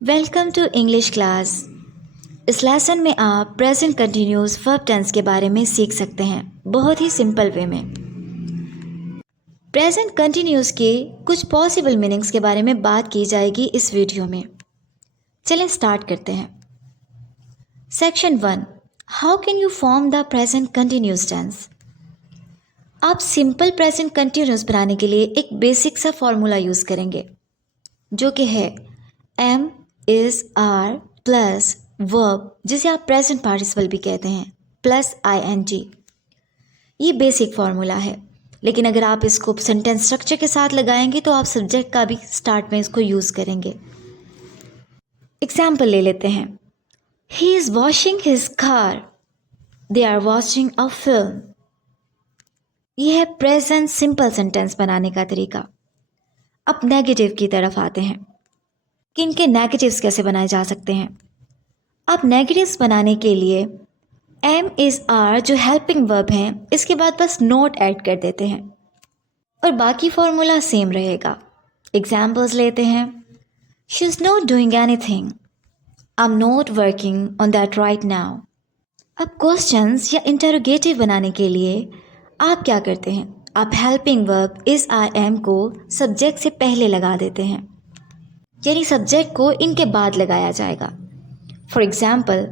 Welcome to English class. इस lesson में आप प्रेजेंट कंटिन्यूस वर्ब टेंस के बारे में सीख सकते हैं बहुत ही सिंपल वे में। प्रेजेंट कंटिन्यूस के कुछ पॉसिबल मीनिंग्स के बारे में बात की जाएगी इस वीडियो में। चलें स्टार्ट करते हैं। Section 1, how can you form the present continuous tense. आप सिंपल प्रेजेंट कंटिन्यूस बनाने के लिए एक बेसिक सा फॉर्मूला यूज़ करेंगे जो कि है am is are plus verb, जिसे आप प्रेजेंट पार्टिसिपल भी कहते हैं, प्लस ING। ये बेसिक फॉर्मूला है, लेकिन अगर आप इसको सेंटेंस स्ट्रक्चर के साथ लगाएंगे तो आप सब्जेक्ट का भी स्टार्ट में इसको यूज़ करेंगे। एग्जाम्पल ले लेते हैं। He is washing his car, they are watching a film. यह है प्रेजेंट सिंपल सेंटेंस बनाने का तरीका। अब नेगेटिव की तरफ आते हैं कि इनके नेगेटिव्स कैसे बनाए जा सकते हैं। अब नेगेटिव्स बनाने के लिए एम इज़ आर जो हेल्पिंग वर्ब हैं, इसके बाद बस नोट ऐड कर देते हैं और बाकी फॉर्मूला सेम रहेगा। एग्जाम्पल्स लेते हैं। She is not doing anything, I am not working on that right now. अब क्वेश्चंस या इंटरोगेटिव बनाने के लिए आप क्या करते हैं, आप helping verb is are am को सब्जेक्ट से पहले लगा देते हैं, यानी सब्जेक्ट को इनके बाद लगाया जाएगा। For example,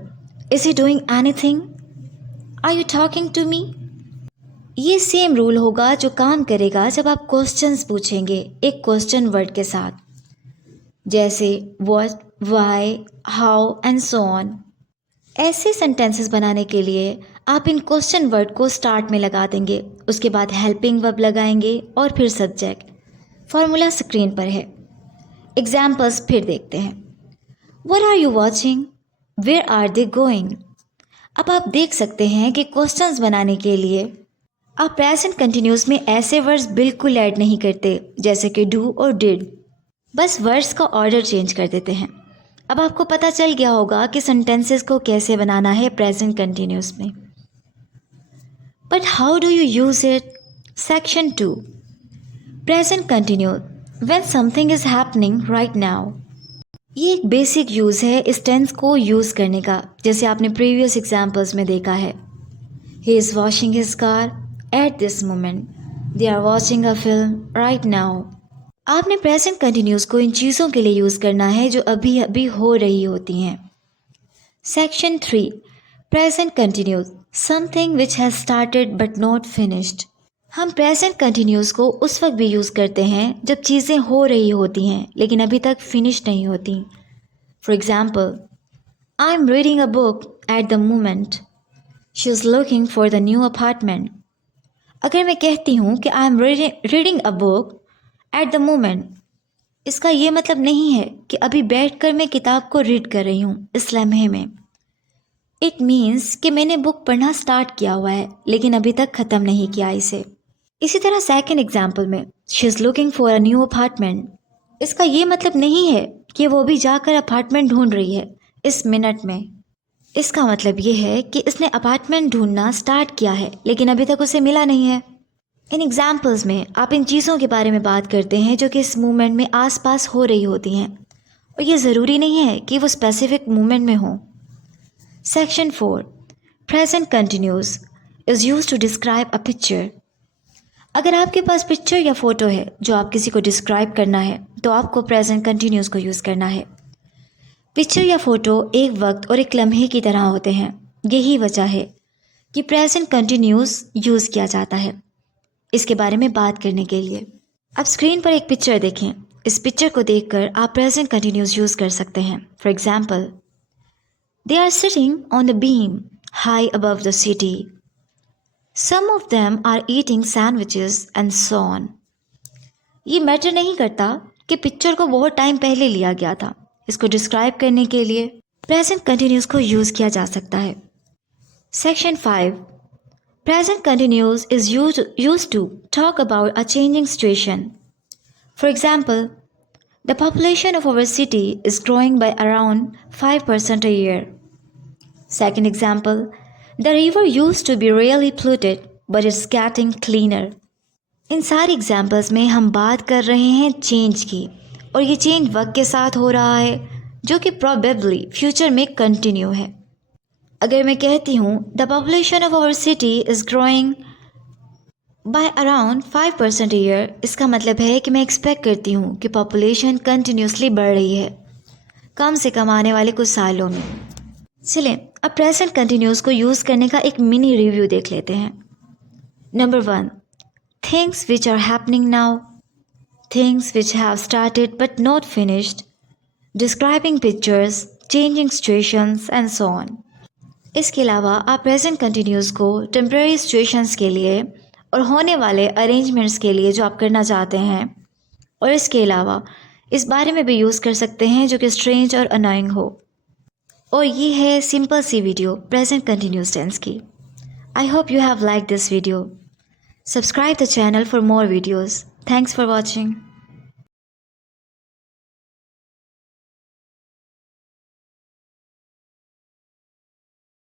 is he doing anything, are you talking to me. ये सेम रूल होगा जो काम करेगा जब आप क्वेश्चंस पूछेंगे एक क्वेश्चन वर्ड के साथ, जैसे what, why, how and so on. ऐसे सेंटेंसेस बनाने के लिए आप इन क्वेश्चन वर्ड को स्टार्ट में लगा देंगे, उसके बाद हेल्पिंग वर्ब लगाएंगे और फिर सब्जेक्ट। फॉर्मूला स्क्रीन पर है। एग्जाम्पल्स फिर देखते हैं। What are you watching? Where are they going? अब आप देख सकते हैं कि क्वेश्चंस बनाने के लिए आप प्रेजेंट कंटिन्यूस में ऐसे वर्ड्स बिल्कुल ऐड नहीं करते जैसे कि डू और डिड, बस वर्ड्स का ऑर्डर चेंज कर देते हैं। अब आपको पता चल गया होगा कि सेंटेंसेस को कैसे बनाना है प्रेजेंट कंटिन्यूस में। But how do you use it? Section 2, present continuous when something is happening right now. ये एक बेसिक यूज़ है इस टेंस को यूज़ करने का, जैसे आपने प्रीवियस एग्जाम्पल्स में देखा है। He is washing his car at this moment, they are watching a film right now. आपने प्रेजेंट कंटिन्यूस को इन चीज़ों के लिए यूज़ करना है जो अभी अभी हो रही होती हैं। Section 3, present continuous something which has started but not finished. हम प्रेजेंट कंटिन्यूस को उस वक्त भी यूज़ करते हैं जब चीज़ें हो रही होती हैं लेकिन अभी तक फिनिश नहीं होती। For example, I am reading a book at the moment, she is looking for the new apartment. अगर मैं कहती हूँ कि I am reading a book at the moment, इसका ये मतलब नहीं है कि अभी बैठकर मैं किताब को रीड कर रही हूँ इस लम्हे में। इट मीन्स कि मैंने बुक पढ़ना स्टार्ट किया हुआ है लेकिन अभी तक ख़त्म नहीं किया इसे। इसी तरह सेकेंड एग्जाम्पल में she is looking for a new apartment, इसका ये मतलब नहीं है कि वो अभी जाकर अपार्टमेंट ढूंढ रही है इस मिनट में। इसका मतलब ये है कि इसने अपार्टमेंट ढूंढना स्टार्ट किया है लेकिन अभी तक उसे मिला नहीं है। इन एग्जाम्पल्स में आप इन चीज़ों के बारे में बात करते हैं जो कि इस मूवमेंट में आसपास हो रही होती हैं और ये ज़रूरी नहीं है कि वो स्पेसिफिक मूवमेंट में हो। Section 4, present continuous is used to describe a picture. अगर आपके पास पिक्चर या फोटो है जो आप किसी को डिस्क्राइब करना है तो आपको प्रेजेंट कंटिन्यूस को यूज़ करना है। पिक्चर या फोटो एक वक्त और एक लम्हे की तरह होते हैं, यही वजह है कि प्रेजेंट कंटिन्यूस यूज़ किया जाता है इसके बारे में बात करने के लिए। अब स्क्रीन पर एक पिक्चर देखें, इस पिक्चर को देखकर आप प्रेजेंट कंटिन्यूस यूज़ कर सकते हैं। For example, they are sitting on the beam high above the city, Some of them are eating sandwiches and so on. ये मैटर नहीं करता कि पिक्चर को बहुत टाइम पहले लिया गया था, इसको डिस्क्राइब करने के लिए प्रेजेंट कंटिन्यूस को यूज़ किया जा सकता है। Section 5, present continuous is used to talk about a changing situation. For example, the population of our city is growing by around 5% a year. Second example, the river used to be really polluted, but it's getting cleaner. इन सारे examples में हम बात कर रहे हैं change की और ये चेंज वक्त के साथ हो रहा है जो कि प्रॉबेबली फ्यूचर में कंटिन्यू है। अगर मैं कहती हूँ the population of our city is growing by around 5% year, इसका मतलब है कि मैं एक्सपेक्ट करती हूँ कि पॉपुलेशन कंटिन्यूसली बढ़ रही है कम से कम आने वाले कुछ सालों में। चलें अब प्रेजेंट कंटिन्यूस को यूज़ करने का एक मिनी रिव्यू देख लेते हैं। Number 1, things which are happening now, things which have started but not finished, describing pictures, changing situations and so on. इसके अलावा आप प्रेजेंट कंटिन्यूस को टेम्परेरी सिचुएशंस के लिए और होने वाले अरेंजमेंट्स के लिए जो आप करना चाहते हैं, और इसके अलावा इस बारे में भी यूज़ कर सकते हैं जो कि स्ट्रेंज और अनोइंग हो। और ये है सिंपल सी वीडियो प्रेजेंट कंटिन्यूस टेंस की। I hope you have like this video. Subscribe the channel for more videos. Thanks for watching.